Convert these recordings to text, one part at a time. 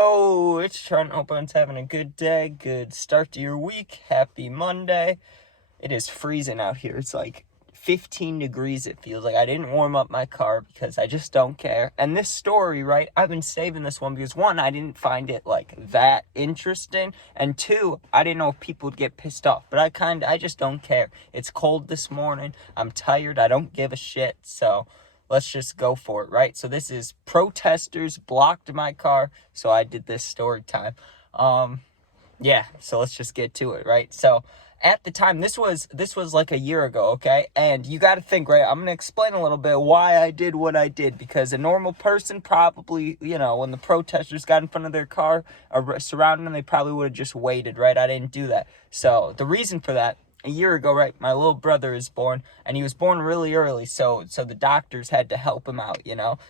Oh, it's Trent. Hope everyone's having a good day, good start to your week. Happy Monday. It is freezing out here. It's like 15 degrees, it feels like. I didn't warm up my car because I just don't care. And this story, right, I've been saving this one because, one, I didn't find it, like, that interesting. And two, I didn't know if people would get pissed off. But I just don't care. It's cold this morning. I'm tired. I don't give a shit. So let's just go for it, right? So this is protesters blocked my car, so I did this story time. Yeah, so let's just get to it, right? So at the time, this was like a year ago, okay? And you got to think, right? I'm going to explain a little bit why I did what I did, because a normal person probably, when the protesters got in front of their car or surrounding them, they probably would have just waited, right? I didn't do that. So the reason for that, a year ago, right, my little brother is born, and he was born really early, so the doctors had to help him out,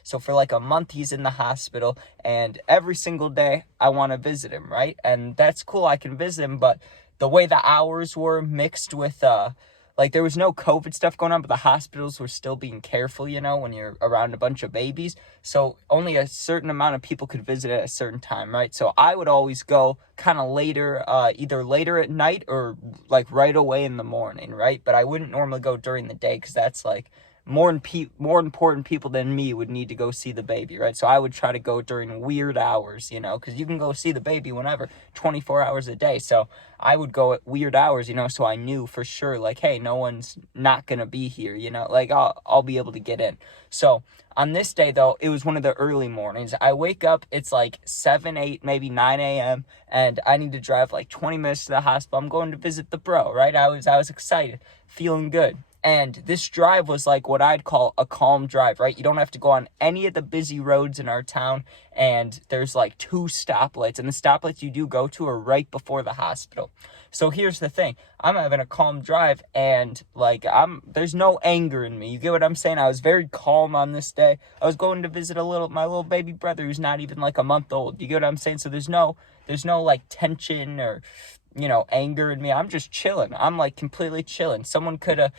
So for like a month, he's in the hospital, and every single day, I want to visit him, right? And that's cool, I can visit him, but the way the hours were mixed with, there was no COVID stuff going on, but the hospitals were still being careful, when you're around a bunch of babies. So only a certain amount of people could visit at a certain time, right? So I would always go kind of later, either later at night or like right away in the morning, right? But I wouldn't normally go during the day because that's like more important people than me would need to go see the baby, right? So I would try to go during weird hours, because you can go see the baby whenever, 24 hours a day. So I would go at weird hours, so I knew for sure, like, hey, no one's not going to be here, like I'll be able to get in. So on this day, though, it was one of the early mornings. I wake up, it's like 7, 8, maybe 9 a.m., and I need to drive like 20 minutes to the hospital. I'm going to visit the bro, right? I was excited, feeling good. And this drive was like what I'd call a calm drive, right? You don't have to go on any of the busy roads in our town, and there's like 2 stoplights, and the stoplights you do go to are right before the hospital. So here's the thing. I'm having a calm drive, and there's no anger in me. You get what I'm saying? I was very calm on this day. I was going to visit my little baby brother who's not even like a month old. You get what I'm saying? So there's no like tension or anger in me. I'm just chilling. I'm like completely chilling. Someone could have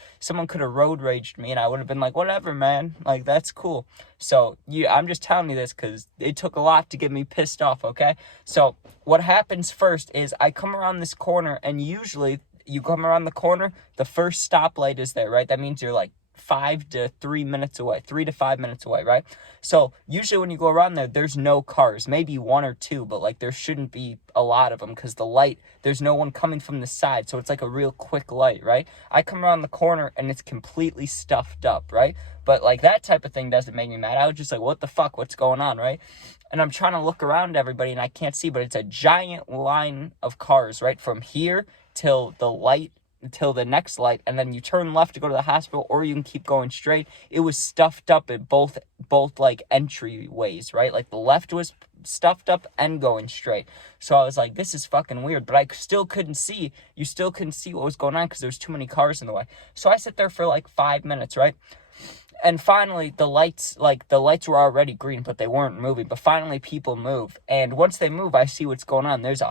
road raged me, and I would have been like, whatever, man. Like, that's cool. So I'm just telling you this because it took a lot to get me pissed off, okay? So what happens first is I come around this corner, and usually you come around the corner, the first stoplight is there, right? That means you're like 3 to 5 minutes away, right? So usually when you go around there's no cars, maybe 1 or 2, but like there shouldn't be a lot of them because the light, there's no one coming from the side, so it's like a real quick light, right? I come around the corner and it's completely stuffed up, right? But like that type of thing doesn't make me mad. I was just like, what the fuck, what's going on, right? And I'm trying to look around everybody and I can't see, but it's a giant line of cars, right? From here till the next light, and then you turn left to go to the hospital, or you can keep going straight. It was stuffed up at both like entryways, right? Like the left was stuffed up and going straight. So I was like, this is fucking weird, but I still couldn't see. You still couldn't see what was going on because there was too many cars in the way. So I sit there for like 5 minutes, right? And finally, the lights were already green, but they weren't moving. But finally, people move. And once they move, I see what's going on. There's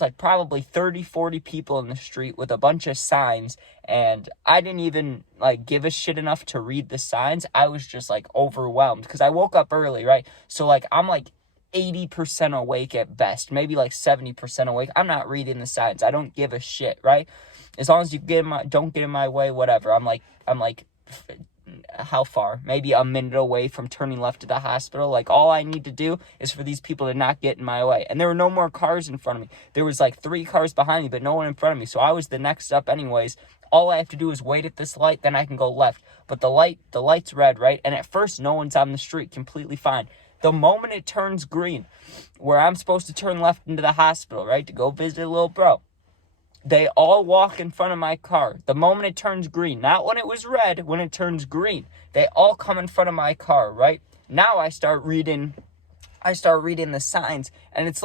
like probably 30, 40 people in the street with a bunch of signs. And I didn't even like give a shit enough to read the signs. I was just like overwhelmed because I woke up early, right? So like I'm like 80% awake at best, maybe like 70% awake. I'm not reading the signs. I don't give a shit, right? As long as you don't get in my way, whatever. I'm like, how far? Maybe a minute away from turning left to the hospital. Like, all I need to do is for these people to not get in my way. And there were no more cars in front of me. There was like 3 cars behind me, but no one in front of me. So I was the next up anyways. All I have to do is wait at this light, then I can go left. But the light's red, right? And at first, no one's on the street, completely fine. The moment it turns green, where I'm supposed to turn left into the hospital, right, to go visit a little bro, they all walk in front of my car. The moment it turns green, not when it was red, when it turns green, they all come in front of my car, right? Now I start reading the signs, and it's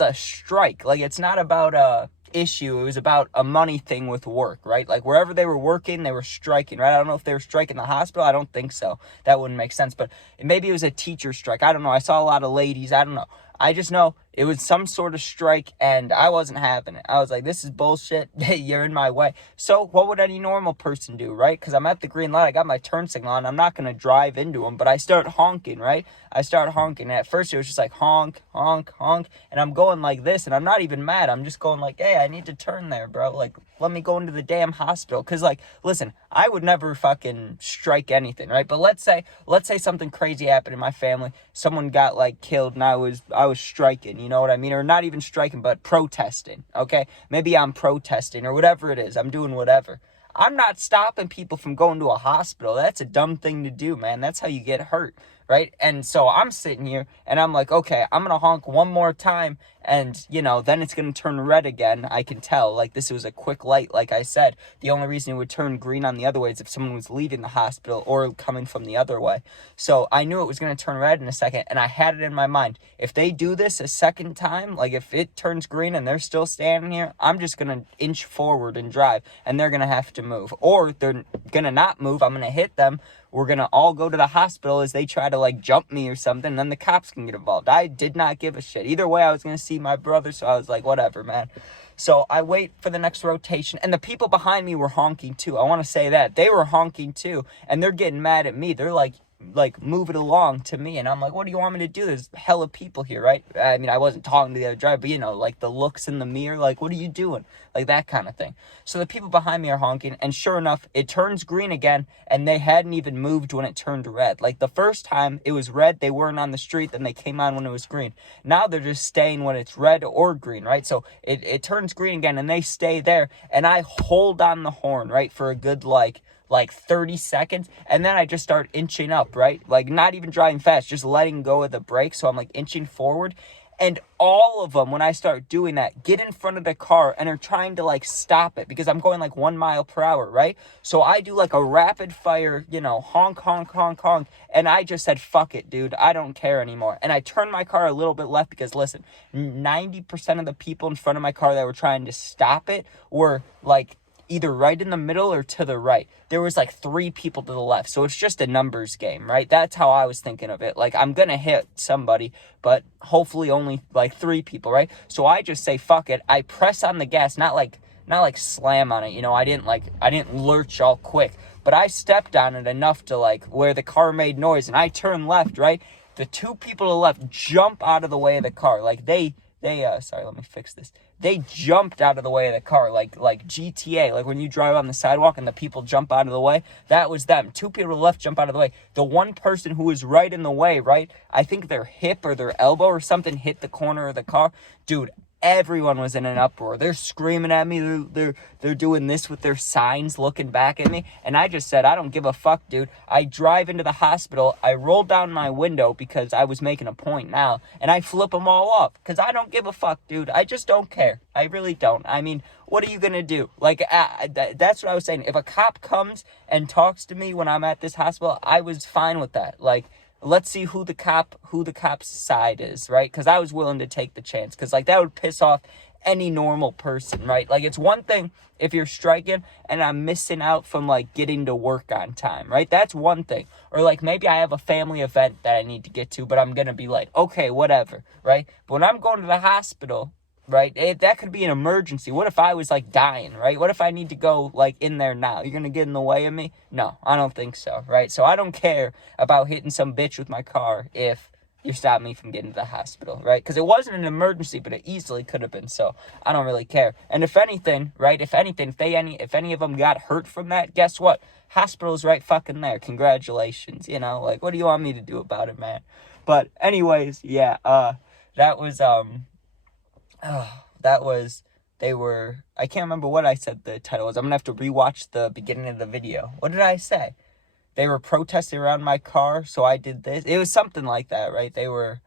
a strike. Like, it's not about a issue. It was about a money thing with work, right? Like, wherever they were working, they were striking, right? I don't know if they were striking the hospital. I don't think so. That wouldn't make sense. But maybe it was a teacher strike. I don't know. I saw a lot of ladies. I don't know. I just know It was some sort of strike, and I wasn't having it. I was like, this is bullshit. You're in my way. So what would any normal person do, right? Because I'm at the green light. I got my turn signal on. I'm not going to drive into him, but I start honking, right? I start honking. And at first, it was just like honk, honk, honk. And I'm going like this, and I'm not even mad. I'm just going like, hey, I need to turn there, bro. Like, let me go into the damn hospital. Because, like, listen, I would never fucking strike anything, right? But let's say something crazy happened in my family. Someone got, like, killed, and I was striking, you know what I mean? Or not even striking, but protesting, okay? Maybe I'm protesting or whatever it is. I'm doing whatever. I'm not stopping people from going to a hospital. That's a dumb thing to do, man. That's how you get hurt, right? And so I'm sitting here, and I'm like, okay, I'm going to honk one more time, and, you know, then it's going to turn red again. I can tell, like, this was a quick light, like I said. The only reason it would turn green on the other way is if someone was leaving the hospital or coming from the other way. So I knew it was going to turn red in a second, and I had it in my mind. If they do this a second time, like if it turns green and they're still standing here, I'm just going to inch forward and drive, and they're going to have to move. Or they're going to not move. I'm going to hit them. We're going to all go to the hospital as they try to, like, jump me or something, and then the cops can get involved. I did not give a shit. Either way, I was going to see my brother, so I was like, whatever, man. So I wait for the next rotation, and the people behind me were honking too. I want to say that. They were honking too, and they're getting mad at me. They're like, move it along to me. And I'm like, what do you want me to do? There's hella people here, right? I mean, I wasn't talking to the other driver, but, you know, like the looks in the mirror, like, what are you doing? Like that kind of thing. So the people behind me are honking, and sure enough, it turns green again, and they hadn't even moved when it turned red. Like the first time it was red, they weren't on the street, then they came on when it was green. Now they're just staying when it's red or green, right? So it turns green again, and they stay there, and I hold on the horn, right, for a good, like 30 seconds, and then I just start inching up, right? Like, not even driving fast, just letting go of the brake, so I'm, like, inching forward, and all of them, when I start doing that, get in front of the car, and are trying to, like, stop it, because I'm going, like, 1 mile per hour, right? So I do, like, a rapid-fire, you know, honk, honk, honk, honk, and I just said, fuck it, dude, I don't care anymore, and I turned my car a little bit left, because, listen, 90% of the people in front of my car that were trying to stop it were, like, either right in the middle or to the right. There was like 3 people to the left. So it's just a numbers game, right? That's how I was thinking of it. Like, I'm going to hit somebody, but hopefully only like 3 people, right? So I just say, fuck it. I press on the gas, not like slam on it. You know, I didn't lurch all quick, but I stepped on it enough to like where the car made noise, and I turned left, right? The 2 people to the left jump out of the way of the car. Like sorry, let me fix this. They jumped out of the way of the car, like GTA, like when you drive on the sidewalk and the people jump out of the way. That was them. 2 people to the left jump out of the way. The one person who was right in the way, right, I think their hip or their elbow or something hit the corner of the car. Dude, everyone was in an uproar. They're screaming at me. They're doing this with their signs, looking back at me. And I just said, I don't give a fuck, dude. I drive into the hospital. I roll down my window because I was making a point now. And I flip them all off because I don't give a fuck, dude. I just don't care. I really don't. I mean, what are you going to do? Like, that's what I was saying. If a cop comes and talks to me when I'm at this hospital, I was fine with that. Like, let's see who the cop's side is, right? Because I was willing to take the chance, because like that would piss off any normal person, right? Like, it's one thing if you're striking and I'm missing out from like getting to work on time, right? That's one thing. Or like maybe I have a family event that I need to get to, but I'm gonna be like, okay, whatever, right? But when I'm going to the hospital, right, that could be an emergency. What if I was like dying, right? What if I need to go like in there now? You're gonna get in the way of me? No, I don't think so, right? So I don't care about hitting some bitch with my car if you stop me from getting to the hospital, right? Because it wasn't an emergency, but it easily could have been. So I don't really care. And if anything, right, if any of them got hurt from that, guess what? Hospital's right fucking there. Congratulations, you know? Like, what do you want me to do about it, man? But anyways, yeah, that was I can't remember what I said the title was. I'm gonna have to rewatch the beginning of the video. What did I say? They were protesting around my car, so I did this. It was something like that, right? They were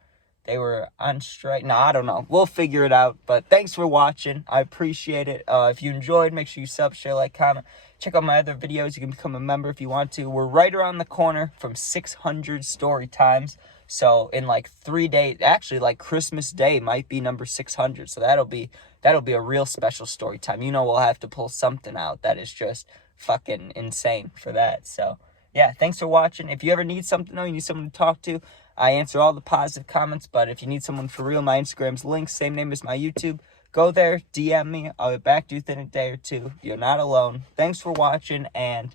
on strike. No, I don't know. We'll figure it out. But thanks for watching. I appreciate it. If you enjoyed, make sure you sub, share, like, comment. Check out my other videos. You can become a member if you want to. We're right around the corner from 600 story times. So in like 3 days, actually like Christmas Day might be number 600. So that'll be a real special story time. You know, we'll have to pull something out that is just fucking insane for that. So yeah, thanks for watching. If you ever need something, or you need someone to talk to, I answer all the positive comments, but if you need someone for real, my Instagram's linked, same name as my YouTube. Go there, DM me. I'll get back to you within a day or two. You're not alone. Thanks for watching, and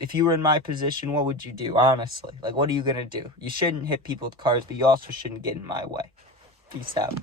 if you were in my position, what would you do, honestly? Like, what are you going to do? You shouldn't hit people with cars, but you also shouldn't get in my way. Peace out.